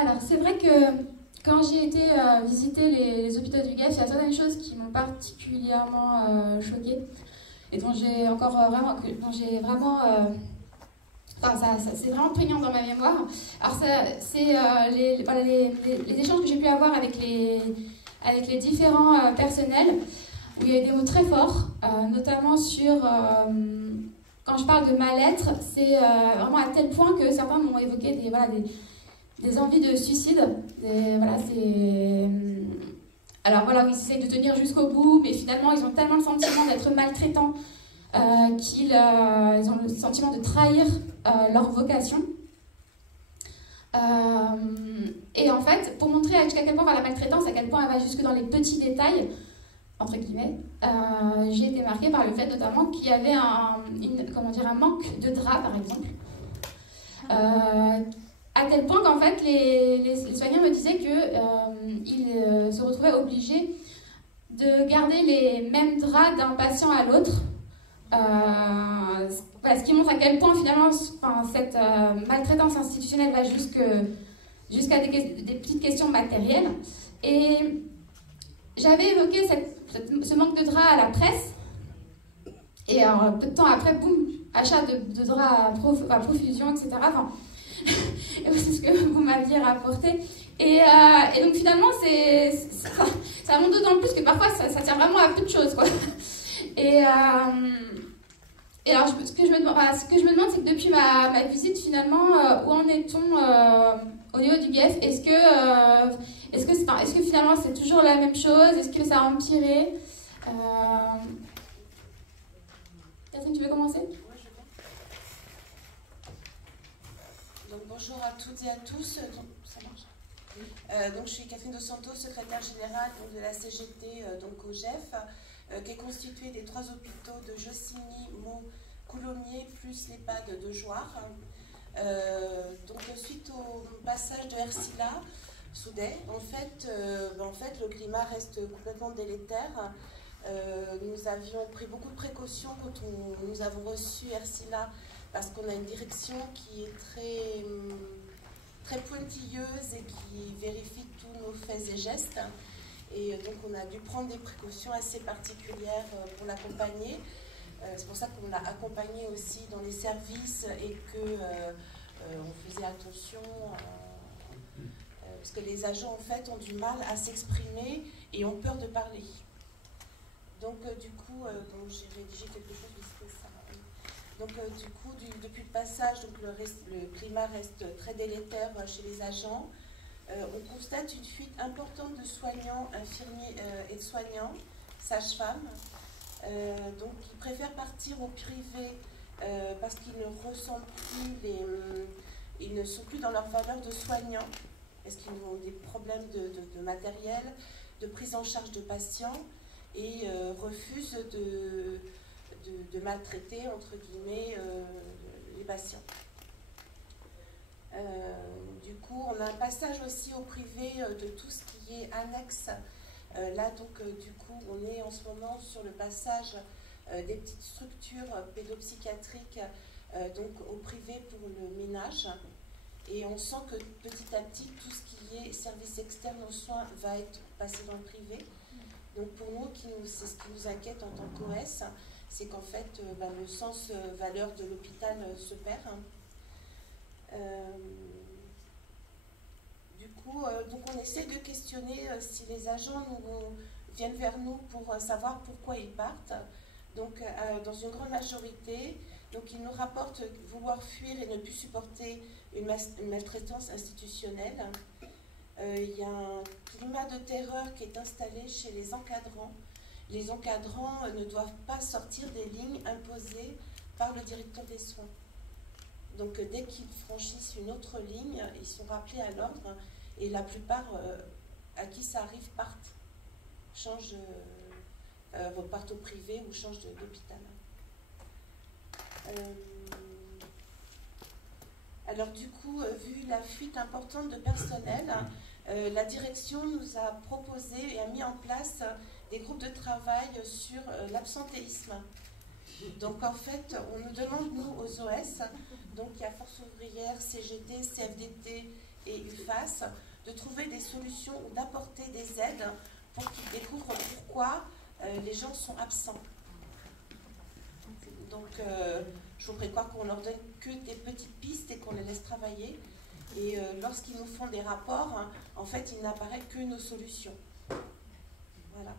Alors, c'est vrai que quand j'ai été visiter les hôpitaux du GEF, il y a certaines choses qui m'ont particulièrement choquée et dont j'ai vraiment enfin, c'est vraiment prégnant dans ma mémoire. Alors, c'est les échanges que j'ai pu avoir avec les différents personnels, où il y a des mots très forts, notamment sur... quand je parle de mal-être, c'est vraiment à tel point que certains m'ont évoqué des envies de suicide. Alors voilà, ils essayent de tenir jusqu'au bout, mais finalement, ils ont tellement le sentiment d'être maltraitants qu'ils ont le sentiment de trahir leur vocation. Et en fait, pour montrer jusqu'à quel point va la maltraitance, à quel point elle va jusque dans les petits détails, entre guillemets, j'ai été marquée par le fait notamment qu'il y avait un manque de draps, par exemple. À tel point qu'en fait, les soignants me disaient qu'ils se retrouvaient obligés de garder les mêmes draps d'un patient à l'autre. Ce qui montre à quel point finalement cette maltraitance institutionnelle va jusqu'à des petites questions matérielles. Et j'avais évoqué ce manque de draps à la presse, et alors, peu de temps après, boum, achat de draps à profusion, etc. Enfin, c'est ce que vous m'aviez rapporté. Et donc finalement, ça montre d'autant plus que parfois ça tient vraiment à peu de choses, quoi. Et alors, ce que je me demande, c'est que depuis ma visite, finalement, où en est-on au niveau du GEF? Est-ce que finalement c'est toujours la même chose? Est-ce que ça a empiré? Catherine, tu veux commencer? Oui, je peux. Donc, bonjour à toutes et à tous. Ça marche? Oui. Donc, je suis Catherine Dos Santos, secrétaire générale de la CGT au GEF, qui est constituée des 3 hôpitaux de Jossigny, Meaux, Coulommiers, plus l'EHPAD de Jouarre. Donc, suite au passage de Ercilla, Soudet, en fait, le climat reste complètement délétère. Nous avions pris beaucoup de précautions quand nous avons reçu Ercilla, parce qu'on a une direction qui est très, très pointilleuse et qui vérifie tous nos faits et gestes. Et donc on a dû prendre des précautions assez particulières pour l'accompagner. C'est pour ça qu'on l'a accompagné aussi dans les services et qu'on faisait attention, parce que les agents en fait ont du mal à s'exprimer et ont peur de parler. Donc du coup, j'ai rédigé quelque chose de ça. Donc du coup, depuis le passage, donc, le climat reste très délétère chez les agents. On constate une fuite importante de soignants, infirmiers et de soignants, sages-femmes. Donc ils préfèrent partir au privé parce qu'ils ne ressentent plus ils ne sont plus dans leur valeur de soignants, parce qu'ils ont des problèmes de matériel, de prise en charge de patients, et refusent de maltraiter, entre guillemets, les patients. Du coup, on a un passage aussi au privé de tout ce qui est annexe. Là, donc, du coup, on est en ce moment sur le passage des petites structures pédopsychiatriques donc au privé pour le ménage. Et on sent que petit à petit, tout ce qui est service externe aux soins va être passé dans le privé. Donc pour nous, c'est ce qui nous inquiète en tant qu'OS, c'est qu'en fait, le sens valeur de l'hôpital se perd. Du coup, donc on essaie de questionner si les agents viennent vers nous pour savoir pourquoi ils partent. Donc dans une grande majorité, donc ils nous rapportent vouloir fuir et ne plus supporter une maltraitance institutionnelle. Il y a un climat de terreur qui est installé chez les encadrants. Les encadrants ne doivent pas sortir des lignes imposées par le directeur des soins. Donc dès qu'ils franchissent une autre ligne, ils sont rappelés à l'ordre et la plupart à qui ça arrive partent, repartent au privé ou changent d'hôpital. Alors du coup, vu la fuite importante de personnel, la direction nous a proposé et a mis en place des groupes de travail sur l'absentéisme. Donc en fait, on nous demande, nous, aux OS, donc il y a Force ouvrière, CGT, CFDT et face, de trouver des solutions ou d'apporter des aides pour qu'ils découvrent pourquoi les gens sont absents. Donc, je voudrais croire qu'on leur donne que des petites pistes et qu'on les laisse travailler. Et lorsqu'ils nous font des rapports, hein, en fait, il n'apparaît que nos solutions. Voilà.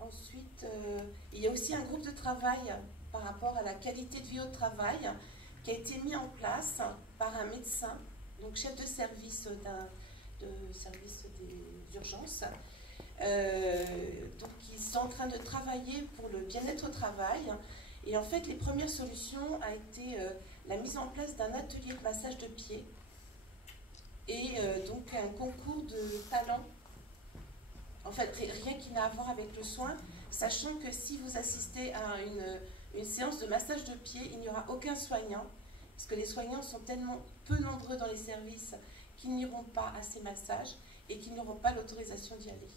Ensuite, il y a aussi un groupe de travail par rapport à la qualité de vie au travail qui a été mis en place par un médecin, donc chef de service service des urgences. Donc ils sont en train de travailler pour le bien-être au travail. Et en fait, les premières solutions a été la mise en place d'un atelier de massage de pieds et donc un concours de talent. En fait, rien qui n'a à voir avec le soin, sachant que si vous assistez à une séance de massage de pieds, il n'y aura aucun soignant, parce que les soignants sont tellement peu nombreux dans les services qu'ils n'iront pas à ces massages et qu'ils n'auront pas l'autorisation d'y aller.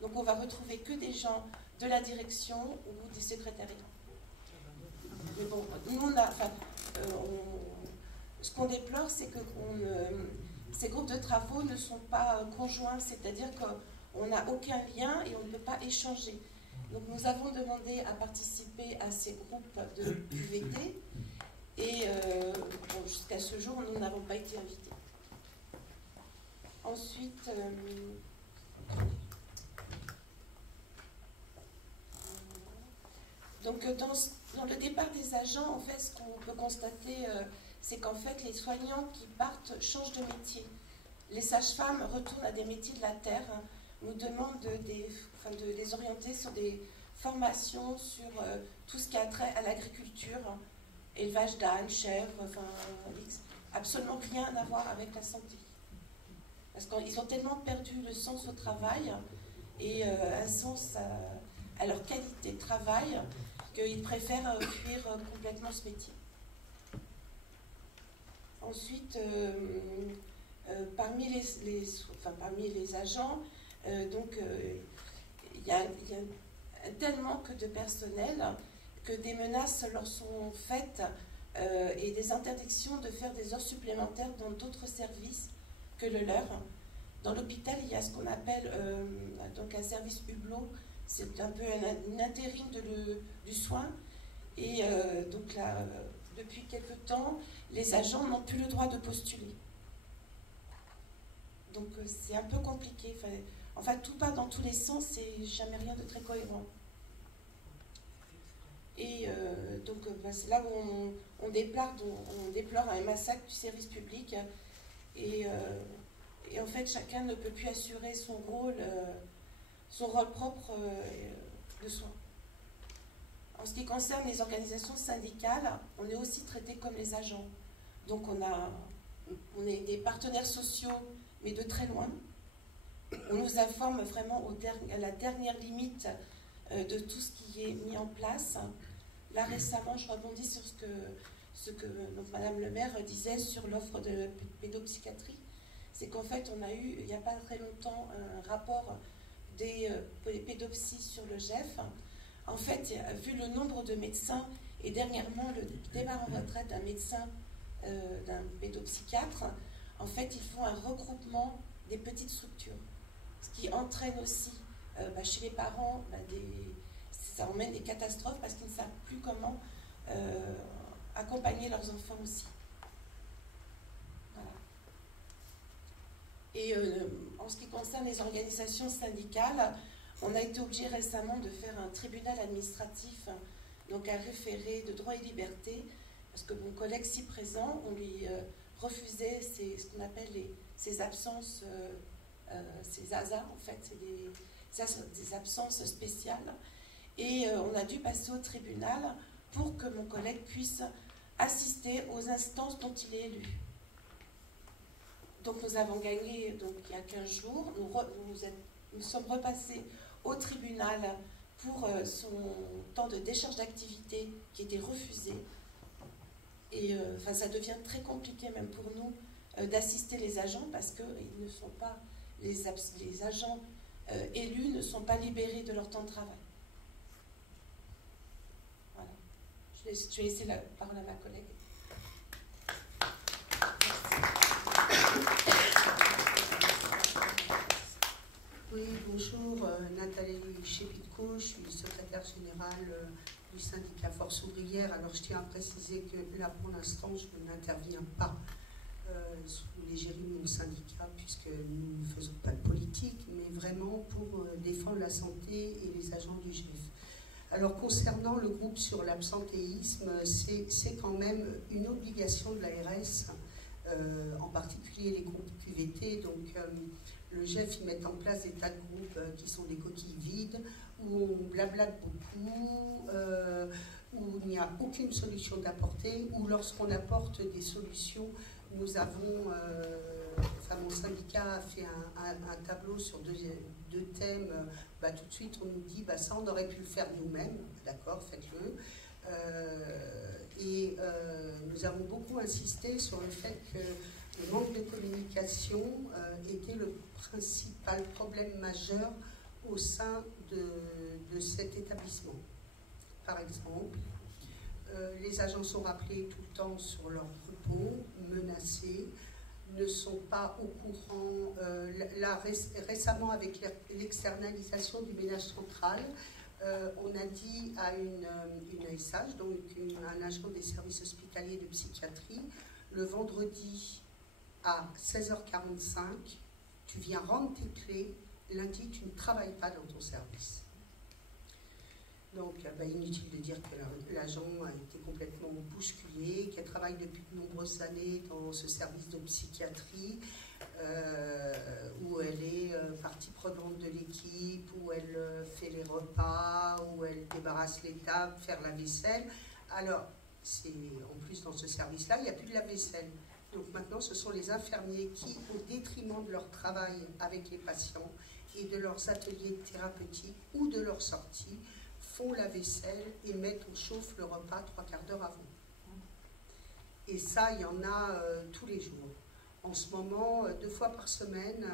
Donc on va retrouver que des gens de la direction ou des secrétariats. Mais bon, nous, ce qu'on déplore, c'est que ces groupes de travaux ne sont pas conjoints, c'est-à-dire qu'on n'a aucun lien et on ne peut pas échanger. Donc nous avons demandé à participer à ces groupes de QVT et bon, jusqu'à ce jour, nous n'avons pas été invités. Ensuite, donc dans le départ des agents, en fait, ce qu'on peut constater, c'est qu'en fait, les soignants qui partent changent de métier. Les sages-femmes retournent à des métiers de la terre, hein, nous demandent de les orienter sur des formations sur tout ce qui a trait à l'agriculture, hein, élevage d'ânes, chèvres, enfin, absolument rien à voir avec la santé. Parce qu'ils ont tellement perdu le sens au travail et un sens à leur qualité de travail qu'ils préfèrent fuir complètement ce métier. Ensuite, parmi les agents, il y a un tel manque de personnel que des menaces leur sont faites et des interdictions de faire des heures supplémentaires dans d'autres services que le leur. Dans l'hôpital, il y a ce qu'on appelle donc un service hublot, c'est un peu une intérim du soin. Et donc là, depuis quelque temps, les agents n'ont plus le droit de postuler. Donc c'est un peu compliqué. Enfin, tout part dans tous les sens et jamais rien de très cohérent. Et donc c'est là où on déplore un massacre du service public. Et en fait, chacun ne peut plus assurer son rôle propre de soin. En ce qui concerne les organisations syndicales, on est aussi traité comme les agents. Donc on est des partenaires sociaux, mais de très loin. On nous informe vraiment à la dernière limite de tout ce qui est mis en place. Là, récemment, je rebondis sur ce que donc, Madame le maire disait sur l'offre de pédopsychiatrie. C'est qu'en fait, on a eu, il n'y a pas très longtemps, un rapport des pédopsies sur le GEF. En fait, vu le nombre de médecins et dernièrement le départ en retraite d'un médecin, d'un pédopsychiatre, en fait, ils font un regroupement des petites structures. Ce qui entraîne aussi chez les parents, ça emmène des catastrophes parce qu'ils ne savent plus comment accompagner leurs enfants aussi. Voilà. Et en ce qui concerne les organisations syndicales, on a été obligé récemment de faire un tribunal administratif, donc un référé de droit et liberté, parce que mon collègue si présent, on lui refusait ce qu'on appelle ces absences, ces ASA, en fait, c'est des absences spéciales. Et on a dû passer au tribunal pour que mon collègue puisse assister aux instances dont il est élu. Donc nous avons gagné, donc, il y a 15 jours, nous sommes repassés au tribunal pour son temps de décharge d'activité qui était refusé. Et ça devient très compliqué même pour nous d'assister les agents parce que ils ne sont pas, les agents élus ne sont pas libérés de leur temps de travail. Voilà. Je vais laisser la parole à ma collègue. Merci. syndicat Force ouvrière. Alors je tiens à préciser que là pour l'instant je n'interviens pas sous l'égérie de mon syndicat puisque nous ne faisons pas de politique, mais vraiment pour défendre la santé et les agents du GEF. Alors concernant le groupe sur l'absentéisme, c'est quand même une obligation de l'ARS, en particulier les groupes QVT. Donc le GEF, ils mettent en place des tas de groupes qui sont des coquilles vides, où on blablate beaucoup, où il n'y a aucune solution d'apporter, où lorsqu'on apporte des solutions, nous avons, enfin mon syndicat a fait un tableau sur deux thèmes, tout de suite on nous dit ça on aurait pu le faire nous-mêmes, d'accord, faites-le. Nous avons beaucoup insisté sur le fait que le manque de communication était le principal problème majeur au sein de cet établissement. Par exemple, les agents sont rappelés tout le temps sur leur repos, menacés, ne sont pas au courant. Récemment, avec l'externalisation du ménage central, on a dit à une ASH, donc un agent des services hospitaliers de psychiatrie, le vendredi à 16h45, tu viens rendre tes clés, lundi tu ne travailles pas dans ton service. Donc, inutile de dire que l'agent a été complètement bousculé, qu'elle travaille depuis de nombreuses années dans ce service de psychiatrie, où elle est partie prenante de l'équipe, où elle fait les repas, où elle débarrasse les tables, faire la vaisselle. Alors, en plus dans ce service-là, il n'y a plus de lave-vaisselle. Donc maintenant, ce sont les infirmiers qui, au détriment de leur travail avec les patients et de leurs ateliers thérapeutiques ou de leur sortie, font la vaisselle et mettent au chauffe le repas 3/4 d'heure avant. Et ça, il y en a tous les jours. En ce moment, 2 fois par semaine,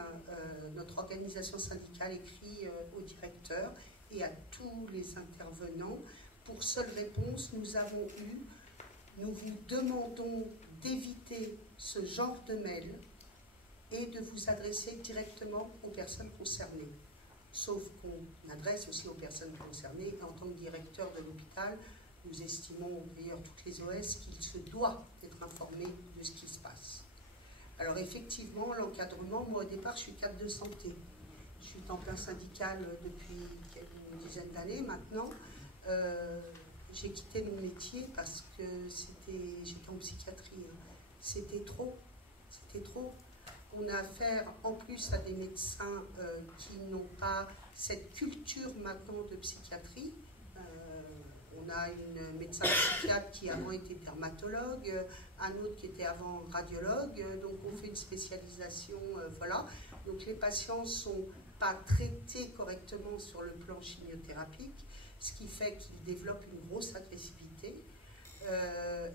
notre organisation syndicale écrit au directeur et à tous les intervenants. Pour seule réponse, nous vous demandons d'éviter ce genre de mail et de vous adresser directement aux personnes concernées. Sauf qu'on adresse aussi aux personnes concernées. Et en tant que directeur de l'hôpital, nous estimons, d'ailleurs toutes les OS, qu'il se doit d'être informé de ce qui se passe. Alors effectivement, l'encadrement, moi au départ, je suis cadre de santé. Je suis en plein syndical depuis une dizaine d'années maintenant. J'ai quitté mon métier parce que j'étais en psychiatrie. C'était trop. On a affaire en plus à des médecins qui n'ont pas cette culture maintenant de psychiatrie. On a une médecin psychiatre qui avant était dermatologue, un autre qui était avant radiologue, donc on fait une spécialisation, voilà. Donc les patients ne sont pas traités correctement sur le plan chimiothérapique, ce qui fait qu'ils développent une grosse agressivité.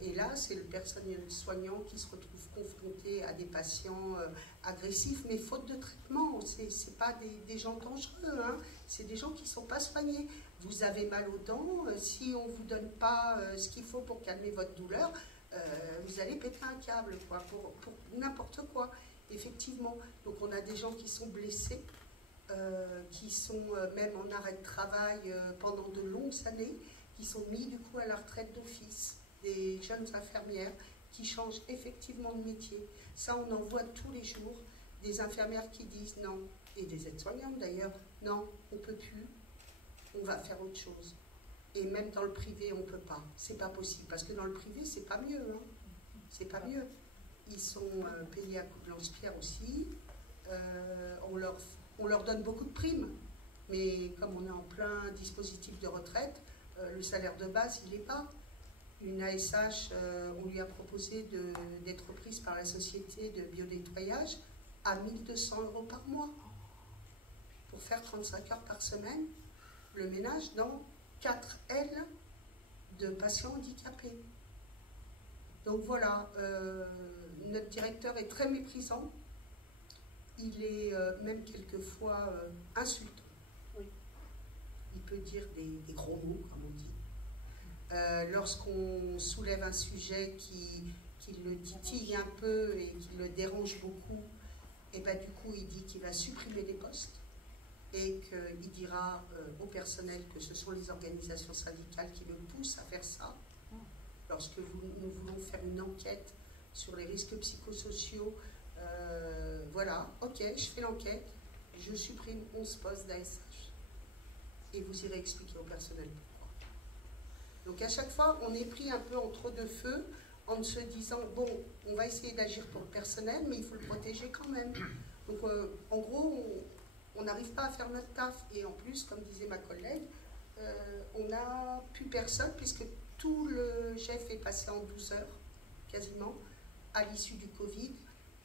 Et là, c'est le personnel soignant qui se retrouve confronté à des patients agressifs, mais faute de traitement. Ce n'est pas des gens dangereux, hein. C'est des gens qui ne sont pas soignés. Vous avez mal aux dents, si on ne vous donne pas ce qu'il faut pour calmer votre douleur, vous allez péter un câble, quoi, pour n'importe quoi, effectivement. Donc on a des gens qui sont blessés, qui sont même en arrêt de travail pendant de longues années, qui sont mis du coup à la retraite d'office, des jeunes infirmières qui changent effectivement de métier. Ça, on en voit tous les jours, des infirmières qui disent non, et des aides-soignantes d'ailleurs, non, on ne peut plus, on va faire autre chose. Et même dans le privé, on ne peut pas, c'est pas possible, parce que dans le privé, c'est pas mieux, hein. C'est pas mieux. Ils sont payés à coups de lance-pierre aussi, on leur donne beaucoup de primes, mais comme on est en plein dispositif de retraite, le salaire de base, il n'est pas. Une ASH, on lui a proposé d'être prise par la société de biodétoyage à 1 200 € par mois pour faire 35 heures par semaine, le ménage dans 4 L de patients handicapés. Donc voilà, notre directeur est très méprisant, il est même quelquefois insultant. Oui. Il peut dire des gros mots, comme on dit. Lorsqu'on soulève un sujet qui le titille un peu et qui le dérange beaucoup, et ben du coup il dit qu'il va supprimer des postes. et qu'il dira au personnel que ce sont les organisations syndicales qui le poussent à faire ça. Lorsque nous voulons faire une enquête sur les risques psychosociaux, voilà, ok, je fais l'enquête, je supprime 11 postes d'ASH. Et vous irez expliquer au personnel pourquoi. Donc à chaque fois, on est pris un peu entre deux feux, en se disant, bon, on va essayer d'agir pour le personnel, mais il faut le protéger quand même. Donc en gros, on n'arrive pas à faire notre taf. Et en plus, comme disait ma collègue, on n'a plus personne, puisque tout le GEF est passé en 12 heures, quasiment, à l'issue du Covid.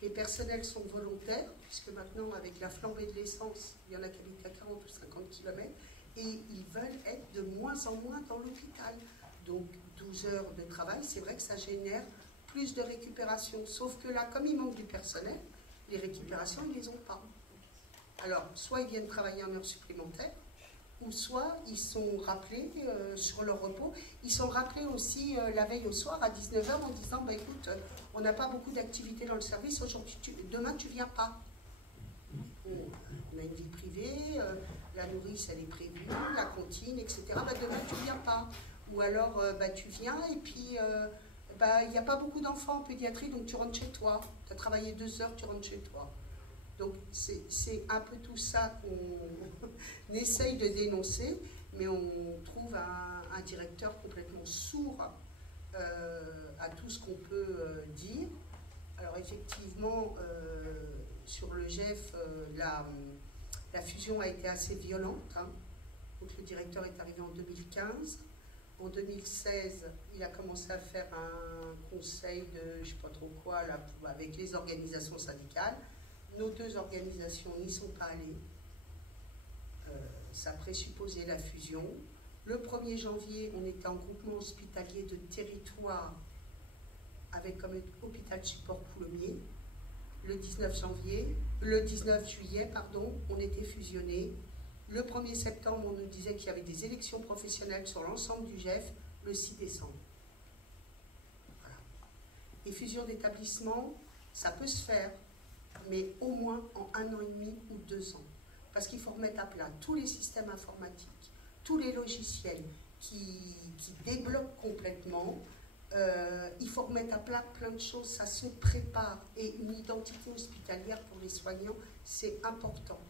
Les personnels sont volontaires, puisque maintenant, avec la flambée de l'essence, il y en a qui habitent à 40 ou 50 km, et ils veulent être de moins en moins dans l'hôpital. Donc 12 heures de travail, c'est vrai que ça génère plus de récupération. Sauf que là, comme il manque du personnel, les récupérations, ils ne les ont pas. Alors, soit ils viennent travailler en heures supplémentaires, ou soit ils sont rappelés sur leur repos. Ils sont rappelés aussi la veille au soir à 19 h en disant bah, écoute, on n'a pas beaucoup d'activités dans le service, aujourd'hui, demain tu ne viens pas. On a une vie privée, la nourrice elle est prévue, la cantine, etc. Bah, demain tu ne viens pas. Ou alors bah, tu viens et puis bah, il n'y a pas beaucoup d'enfants en pédiatrie, donc tu rentres chez toi. Tu as travaillé 2 heures, tu rentres chez toi. Donc c'est un peu tout ça qu'on essaye de dénoncer, mais on trouve un directeur complètement sourd à tout ce qu'on peut dire. Alors effectivement, sur le GEF, la fusion a été assez violente. Hein. Donc le directeur est arrivé en 2015. En 2016, il a commencé à faire un conseil de je ne sais pas trop quoi là, avec les organisations syndicales. Nos 2 organisations n'y sont pas allées. Ça présupposait la fusion. Le 1er janvier, on était en groupement hospitalier de territoire avec comme hôpital support Coulommiers. Le 19 juillet, on était fusionnés. Le 1er septembre, on nous disait qu'il y avait des élections professionnelles sur l'ensemble du GEF le 6 décembre. Voilà. Et fusion d'établissement, ça peut se faire, mais au moins en 1 an et demi ou 2 ans. Parce qu'il faut remettre à plat tous les systèmes informatiques, tous les logiciels qui débloquent complètement. Il faut remettre à plat plein de choses, ça se prépare. Et une identité hospitalière pour les soignants, c'est important.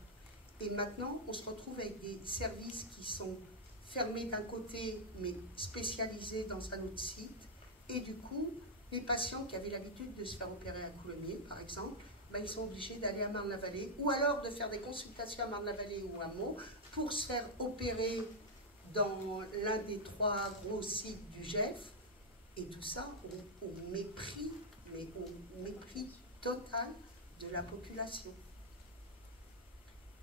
Et maintenant, on se retrouve avec des services qui sont fermés d'un côté, mais spécialisés dans un autre site. Et du coup, les patients qui avaient l'habitude de se faire opérer à Coulommiers, par exemple, ben, ils sont obligés d'aller à Marne-la-Vallée, ou alors de faire des consultations à Marne-la-Vallée ou à Meaux, pour se faire opérer dans l'un des 3 gros sites du GEF. Et tout ça au mépris, mais au mépris total de la population.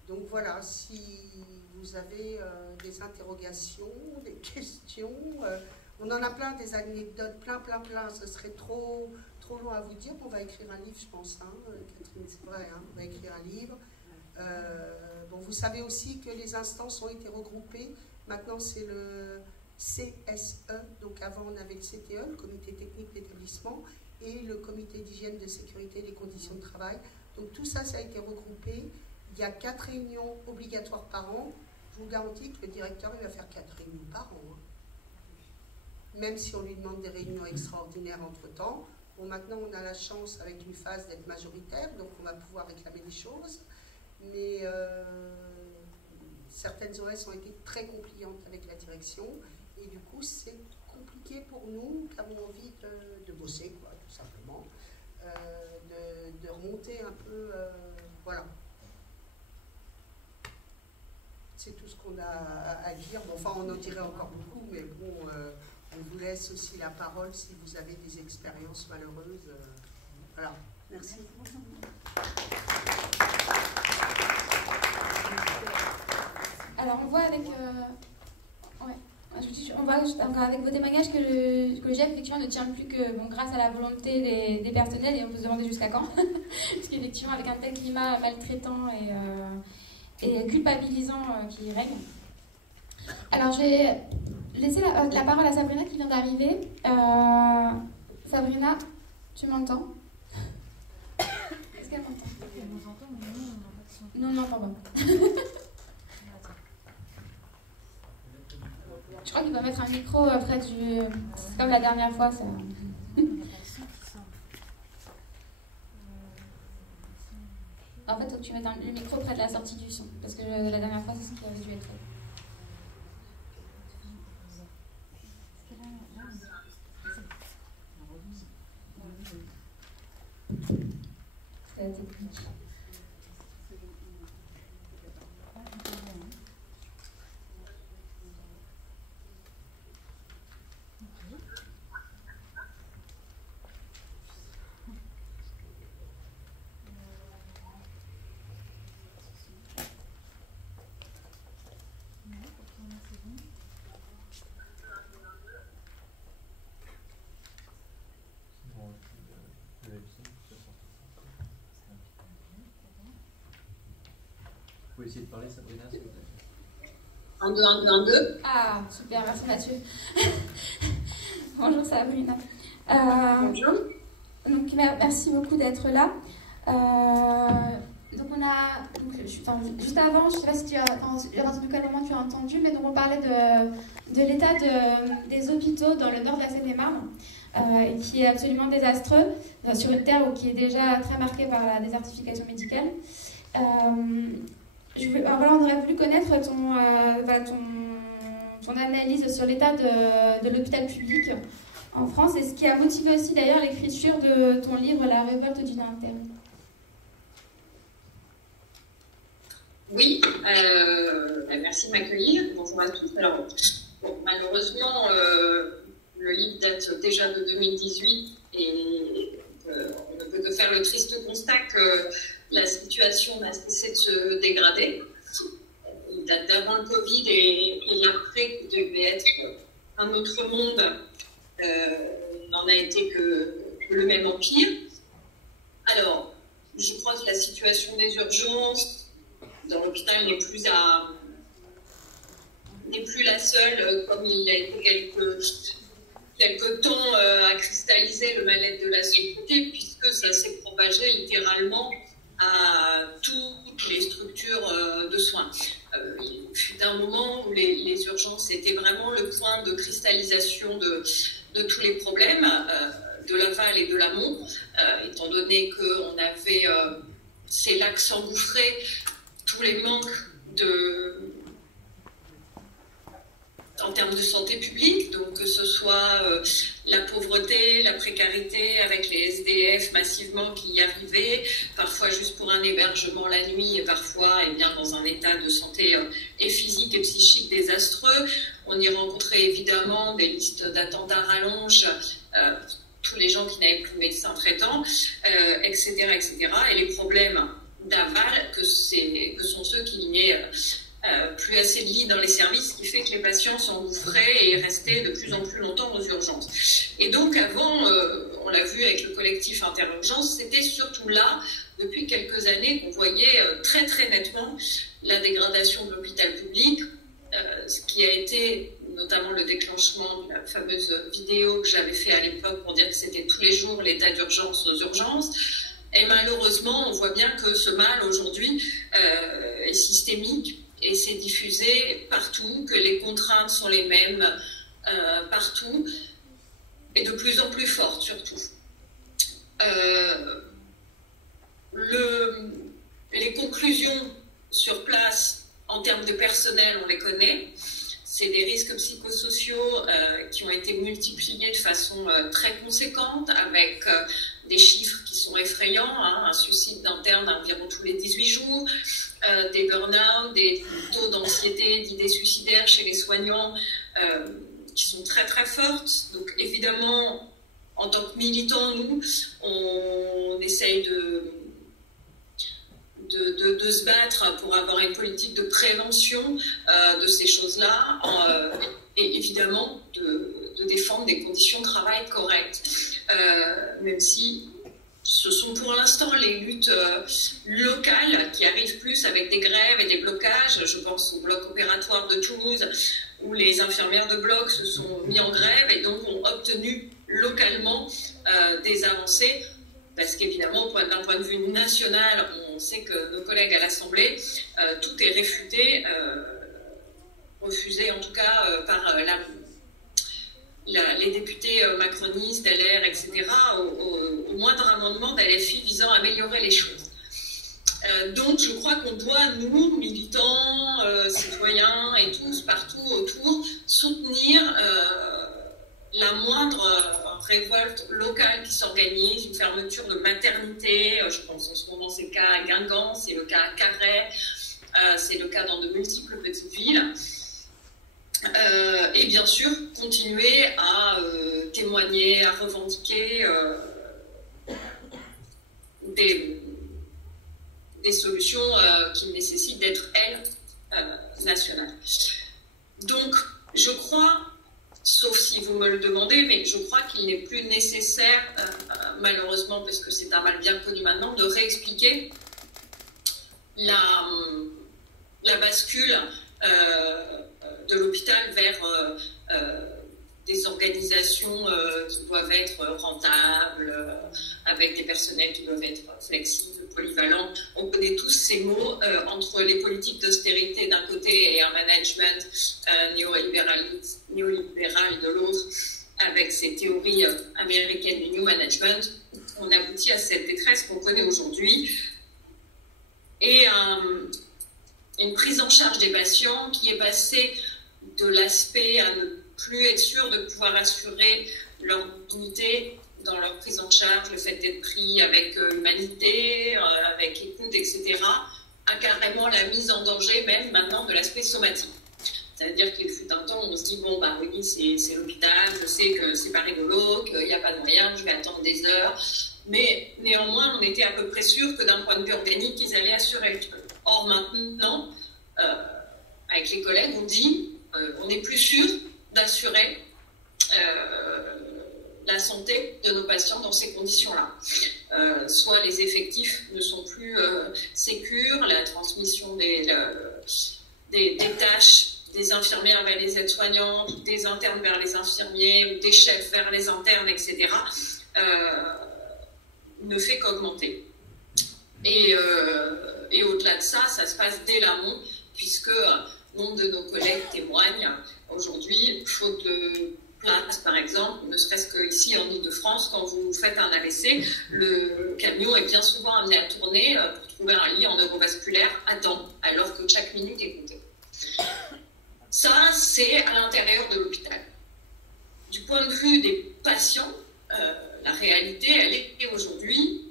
Donc voilà, si vous avez des interrogations, des questions, on en a plein, des anecdotes, plein, ce serait trop long à vous dire. On va écrire un livre, je pense, hein, Catherine, c'est vrai, hein, on va écrire un livre. Bon, vous savez aussi que les instances ont été regroupées. Maintenant, c'est le CSE, donc avant on avait le CTE, le comité technique d'établissement, et le comité d'hygiène, de sécurité et des conditions de travail. Donc tout ça, ça a été regroupé. Il y a 4 réunions obligatoires par an. Je vous garantis que le directeur il va faire 4 réunions par an. Hein. Même si on lui demande des réunions extraordinaires entre-temps. Bon, maintenant, on a la chance avec l'UFAS d'être majoritaire, donc on va pouvoir réclamer des choses. Mais certaines OS ont été très compliantes avec la direction. Et du coup, c'est compliqué pour nous qui avons envie de bosser, quoi, tout simplement. De remonter un peu... voilà. C'est tout ce qu'on a à dire. Bon, enfin, on en dirait encore beaucoup, mais bon, on vous laisse aussi la parole si vous avez des expériences malheureuses. Voilà. Merci. Alors, on voit avec... on voit avec vos témoignages que le GEF, effectivement, ne tient plus que grâce à la volonté des personnels, et on peut se demander jusqu'à quand. Parce qu'effectivement, avec un tel climat maltraitant et culpabilisant qui règne. Alors, je vais laisser la parole à Sabrina qui vient d'arriver. Sabrina, tu m'entends? Est-ce qu'elle m'entend? Elle nous entend, mais nous, on n'entend pas. Non, on n'entend pas. Je crois qu'il va mettre un micro près du... C'est comme la dernière fois, ça... En fait, il faut que tu mettes le micro près de la sortie du son, parce que la dernière fois, c'est ce qui avait dû être fait. C'est la technique. Vous pouvez essayer de parler, Sabrina, s'il vous plaît. 1, 2, 1, 2, 1, 2. Ah, super, merci Mathieu. Bonjour Sabrina. Bonjour. Donc, merci beaucoup d'être là. Donc, on a. Juste avant, je ne sais pas si tu as entendu quel moment tu as entendu, mais donc on parlait de l'état des hôpitaux dans le nord de la Seine-et-Marne, qui est absolument désastreux, sur une terre qui est déjà très marquée par la désertification médicale. On aurait voulu connaître ton analyse sur l'état de l'hôpital public en France, et ce qui a motivé aussi d'ailleurs l'écriture de ton livre La révolte du interne. Oui, merci de m'accueillir. Bonjour à tous. Alors, malheureusement, le livre date déjà de 2018 et on ne peut que faire le triste constat que la situation n'a cessé de se dégrader. Il date d'avant le Covid et l'après, qui devait être un autre monde, n'en a été que le même empire. Alors, je crois que la situation des urgences dans l'hôpital n'est plus la seule, comme il a été quelque temps à cristalliser le mal-être de la société, puisque ça s'est propagé littéralement à toutes les structures de soins. Il fut un moment où les urgences étaient vraiment le point de cristallisation de tous les problèmes, de l'aval et de l'amont, étant donné qu'on avait ces lacs s'engouffrer, tous les manques en termes de santé publique, donc que ce soit la pauvreté, la précarité, avec les SDF massivement qui y arrivaient, parfois juste pour un hébergement la nuit, et parfois dans un état de santé et physique et psychique désastreux. On y rencontrait évidemment des listes d'attente à rallonge, tous les gens qui n'avaient plus de médecin traitant, etc., etc. Et les problèmes d'aval, que sont ceux qui n'aient plus assez de lits dans les services, ce qui fait que les patients s'engouffraient et restaient de plus en plus longtemps aux urgences. Et donc avant, on l'a vu avec le collectif Interurgence, c'était surtout là, depuis quelques années, qu'on voyait très très nettement la dégradation de l'hôpital public, ce qui a été notamment le déclenchement de la fameuse vidéo que j'avais fait à l'époque pour dire que c'était tous les jours l'état d'urgence aux urgences. Et malheureusement, on voit bien que ce mal aujourd'hui est systémique et c'est diffusé partout, que les contraintes sont les mêmes partout et de plus en plus fortes surtout. Les conclusions sur place en termes de personnel, on les connaît. C'est des risques psychosociaux qui ont été multipliés de façon très conséquente, avec des chiffres qui sont effrayants, hein, un suicide d'interne environ tous les 18 jours, des burn-out, des taux d'anxiété, d'idées suicidaires chez les soignants qui sont très très fortes. Donc évidemment, en tant que militants, nous, on essaye de se battre pour avoir une politique de prévention de ces choses-là et évidemment de défendre des conditions de travail correctes, même si ce sont pour l'instant les luttes locales qui arrivent plus avec des grèves et des blocages. Je pense au bloc opératoire de Toulouse où les infirmières de bloc se sont mis en grève et donc ont obtenu localement des avancées. Parce qu'évidemment, d'un point de vue national, on sait que nos collègues à l'Assemblée, tout est réfuté refusé en tout cas par les députés macronistes, LR, etc., au moindre amendement d'LFI visant à améliorer les choses. Donc je crois qu'on doit, nous, militants, citoyens et tous, partout autour, soutenir la moindre révolte locale qui s'organise, une fermeture de maternité, je pense en ce moment c'est le cas à Guingamp, c'est le cas à Carhaix, c'est le cas dans de multiples petites villes. Et bien sûr, continuer à témoigner, à revendiquer des solutions qui nécessitent d'être, elles, nationales. Donc, je crois, sauf si vous me le demandez, mais je crois qu'il n'est plus nécessaire, malheureusement, parce que c'est un mal bien connu maintenant, de réexpliquer la bascule de l'hôpital vers des organisations qui doivent être rentables, avec des personnels qui doivent être flexibles, polyvalents. On connaît tous ces mots entre les politiques d'austérité d'un côté et un management néolibéral de l'autre, avec ces théories américaines du New Management. On aboutit à cette détresse qu'on connaît aujourd'hui et une prise en charge des patients qui est passée de l'aspect à ne plus être sûr de pouvoir assurer leur dignité dans leur prise en charge, le fait d'être pris avec humanité, avec écoute, etc., à carrément la mise en danger même maintenant de l'aspect somatique. C'est-à-dire qu'il fut un temps où on se dit, bon, bah oui, c'est l'hôpital, je sais que c'est pas rigolo, qu'il n'y a pas de moyen, je vais attendre des heures, mais néanmoins, on était à peu près sûr que d'un point de vue organique, ils allaient assurer le truc. Or maintenant, avec les collègues, on dit, on n'est plus sûr d'assurer la santé de nos patients dans ces conditions-là. Soit les effectifs ne sont plus sécures, la transmission des tâches des infirmières vers les aides-soignantes, des internes vers les infirmiers, ou des chefs vers les internes, etc., ne fait qu'augmenter. Et au-delà de ça, ça se passe dès l'amont, puisque nombre de nos collègues témoignent aujourd'hui, faute de place par exemple, ne serait-ce qu'ici en Ile-de-France, quand vous faites un AVC, le camion est bien souvent amené à tourner pour trouver un lit en neurovasculaire à temps, alors que chaque minute est comptée. Ça, c'est à l'intérieur de l'hôpital. Du point de vue des patients, la réalité, elle est aujourd'hui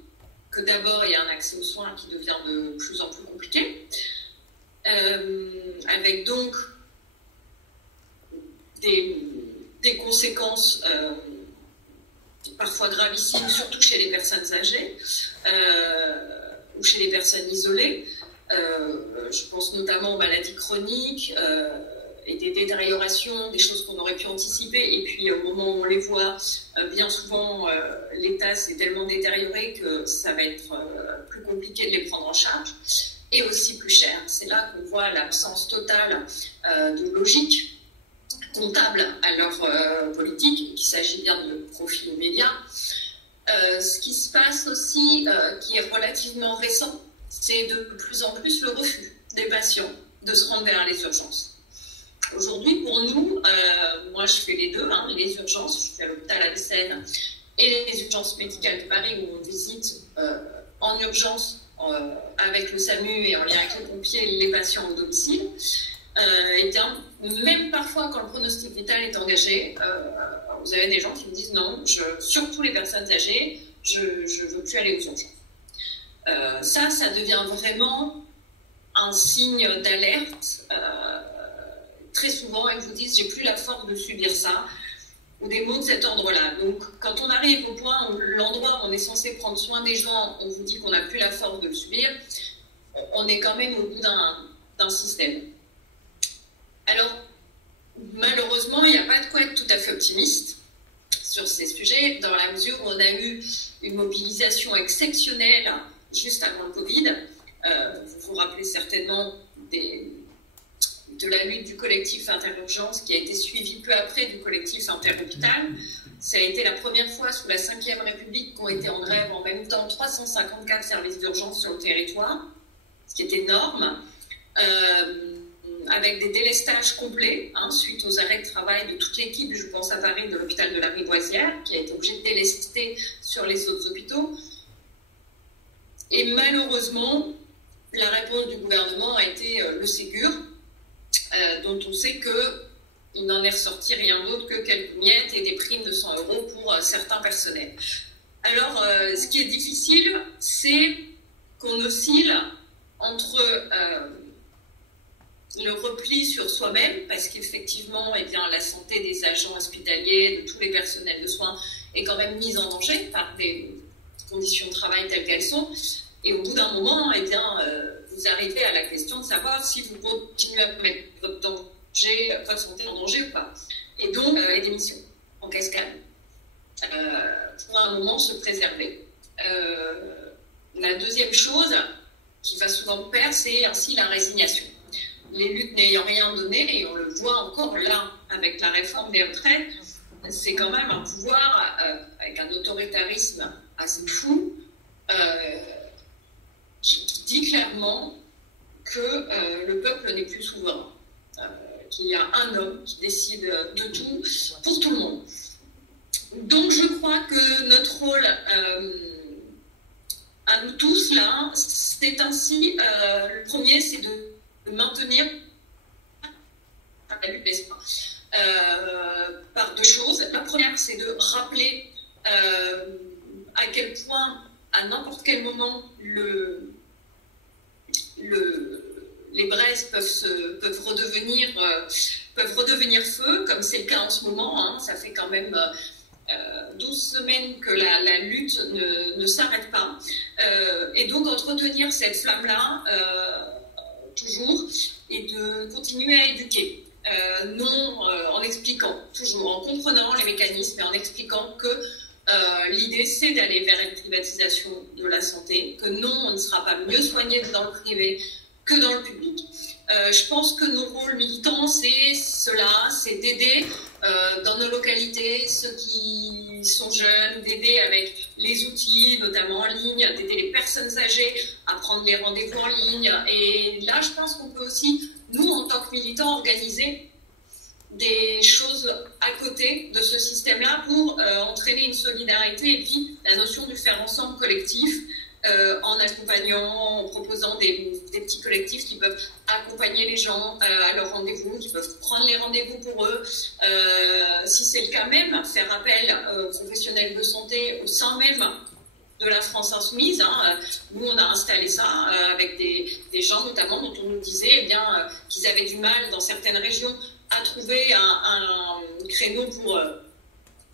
que d'abord, il y a un accès aux soins qui devient de plus en plus compliqué, avec donc des conséquences parfois gravissimes, surtout chez les personnes âgées ou chez les personnes isolées. Je pense notamment aux maladies chroniques et des détériorations, des choses qu'on aurait pu anticiper, et puis au moment où on les voit, bien souvent l'état s'est tellement détérioré que ça va être plus compliqué de les prendre en charge, et aussi plus cher. C'est là qu'on voit l'absence totale de logique comptable à leur politique, qu'il s'agit bien de profit immédiat. Ce qui se passe aussi, qui est relativement récent, c'est de plus en plus le refus des patients de se rendre vers les urgences. Aujourd'hui, pour nous, moi je fais les deux, hein, les urgences, je suis à l'hôpital Avicenne, et les urgences médicales de Paris où on visite en urgence avec le SAMU et en lien avec les pompiers les patients au domicile. Et bien, même parfois quand le pronostic vital est engagé, vous avez des gens qui me disent non, surtout les personnes âgées, je ne veux plus aller aux urgences. Ça devient vraiment un signe d'alerte. Très souvent, ils vous disent j'ai plus la force de subir ça, ou des mots de cet ordre-là. Donc, quand on arrive au point où l'endroit où on est censé prendre soin des gens, on vous dit qu'on n'a plus la force de le subir, on est quand même au bout d'un système. Alors, malheureusement, il n'y a pas de quoi être tout à fait optimiste sur ces sujets, dans la mesure où on a eu une mobilisation exceptionnelle juste avant le Covid. Vous vous rappelez certainement de la lutte du collectif Interurgence qui a été suivie peu après du collectif Interhôpital. Ça a été la première fois sous la Ve République qu'ont été en grève en même temps 354 services d'urgence sur le territoire, ce qui est énorme. avec des délestages complets, hein, suite aux arrêts de travail de toute l'équipe, je pense à Paris, de l'hôpital de la Rivoisière, qui a été obligé de délester sur les autres hôpitaux. Et malheureusement, la réponse du gouvernement a été le Ségur, dont on sait qu'il n'en est ressorti rien d'autre que quelques miettes et des primes de 100 € pour certains personnels. Alors, ce qui est difficile, c'est qu'on oscille entre le repli sur soi-même, parce qu'effectivement, eh bien, la santé des agents hospitaliers, de tous les personnels de soins, est quand même mise en danger par des conditions de travail telles qu'elles sont. Et au bout d'un moment, eh bien, vous arrivez à la question de savoir si vous continuez à mettre votre santé en danger ou pas. Et donc, les démissions en cascade, pour un moment se préserver. La deuxième chose qui va souvent de pair, c'est ainsi la résignation. Les luttes n'ayant rien donné, et on le voit encore là avec la réforme des retraites, c'est quand même un pouvoir avec un autoritarisme assez fou qui dit clairement que le peuple n'est plus souverain, qu'il y a un homme qui décide de tout pour tout le monde. Donc je crois que notre rôle à nous tous là, c'est ainsi, le premier c'est de maintenir la lutte d'espoir par deux choses. La première c'est de rappeler à quel point à n'importe quel moment les braises peuvent redevenir feu, comme c'est le cas en ce moment, hein. Ça fait quand même 12 semaines que la lutte ne s'arrête pas. Et donc entretenir cette flamme-là, toujours, et de continuer à éduquer. Non en expliquant, toujours en comprenant les mécanismes et en expliquant que l'idée c'est d'aller vers une privatisation de la santé, que non, on ne sera pas mieux soigné dans le privé que dans le public. Je pense que nos rôles militants, c'est cela, c'est d'aider dans nos localités ceux qui sont jeunes, d'aider avec les outils, notamment en ligne, d'aider les personnes âgées à prendre les rendez-vous en ligne. Et là, je pense qu'on peut aussi, nous, en tant que militants, organiser des choses à côté de ce système-là pour entraîner une solidarité et puis la notion du faire ensemble collectif, en accompagnant, en proposant des petits collectifs qui peuvent accompagner les gens à leurs rendez-vous, qui peuvent prendre les rendez-vous pour eux, si c'est le cas même, faire appel aux professionnels de santé au sein même de la France insoumise. Hein. Nous, on a installé ça avec des gens notamment dont on nous disait eh bien, qu'ils avaient du mal dans certaines régions à trouver un créneau pour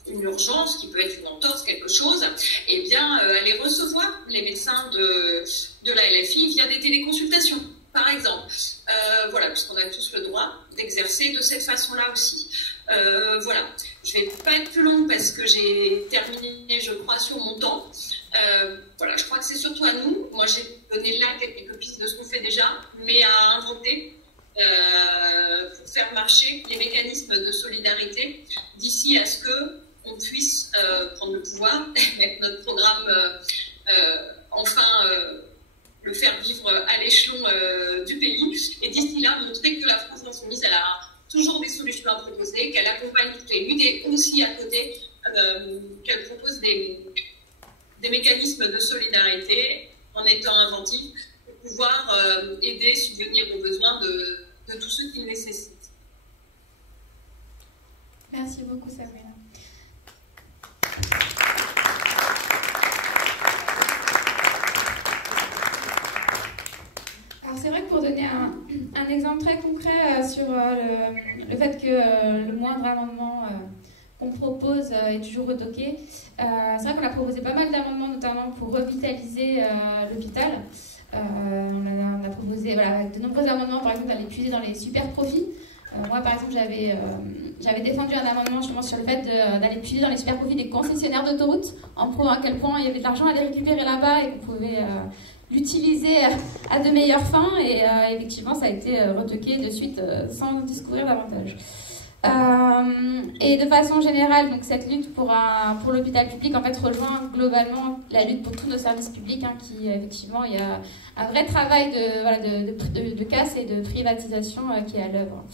une urgence, qui peut être une entorse, quelque chose, eh bien, aller recevoir les médecins de la LFI via des téléconsultations, par exemple. Voilà, puisqu'on a tous le droit d'exercer de cette façon-là aussi. Voilà, je ne vais pas être plus longue parce que j'ai terminé, je crois, sur mon temps. Voilà, je crois que c'est surtout à nous. Moi, j'ai donné là quelques pistes de ce qu'on fait déjà, mais à inventer pour faire marcher les mécanismes de solidarité d'ici à ce qu'on puisse prendre le pouvoir, mettre notre programme, enfin le faire vivre à l'échelon du pays, et d'ici là montrer que la France insoumise, elle a toujours des solutions à proposer, qu'elle accompagne toutes les luttes, et aussi à côté qu'elle propose des mécanismes de solidarité en étant inventive pour pouvoir aider, subvenir aux besoins de tous ceux qui le nécessitent. Merci beaucoup, Sabrina. Alors c'est vrai que pour donner un exemple très concret sur le fait que le moindre amendement qu'on propose est toujours retoqué, c'est vrai qu'on a proposé pas mal d'amendements, notamment pour revitaliser l'hôpital. On a proposé de nombreux amendements, par exemple, d'aller puiser dans les super profits. Moi, par exemple, j'avais défendu un amendement justement sur le fait d'aller puiser dans les super profits des concessionnaires d'autoroutes, en prouvant à quel point il y avait de l'argent à aller récupérer là-bas et qu'on pouvait l'utiliser à de meilleures fins. Et effectivement, ça a été retoqué de suite sans discourir davantage. Et de façon générale, donc cette lutte pour l'hôpital public en fait rejoint globalement la lutte pour tous nos services publics, hein, qui effectivement il y a un vrai travail de casse et de privatisation qui est à l'œuvre.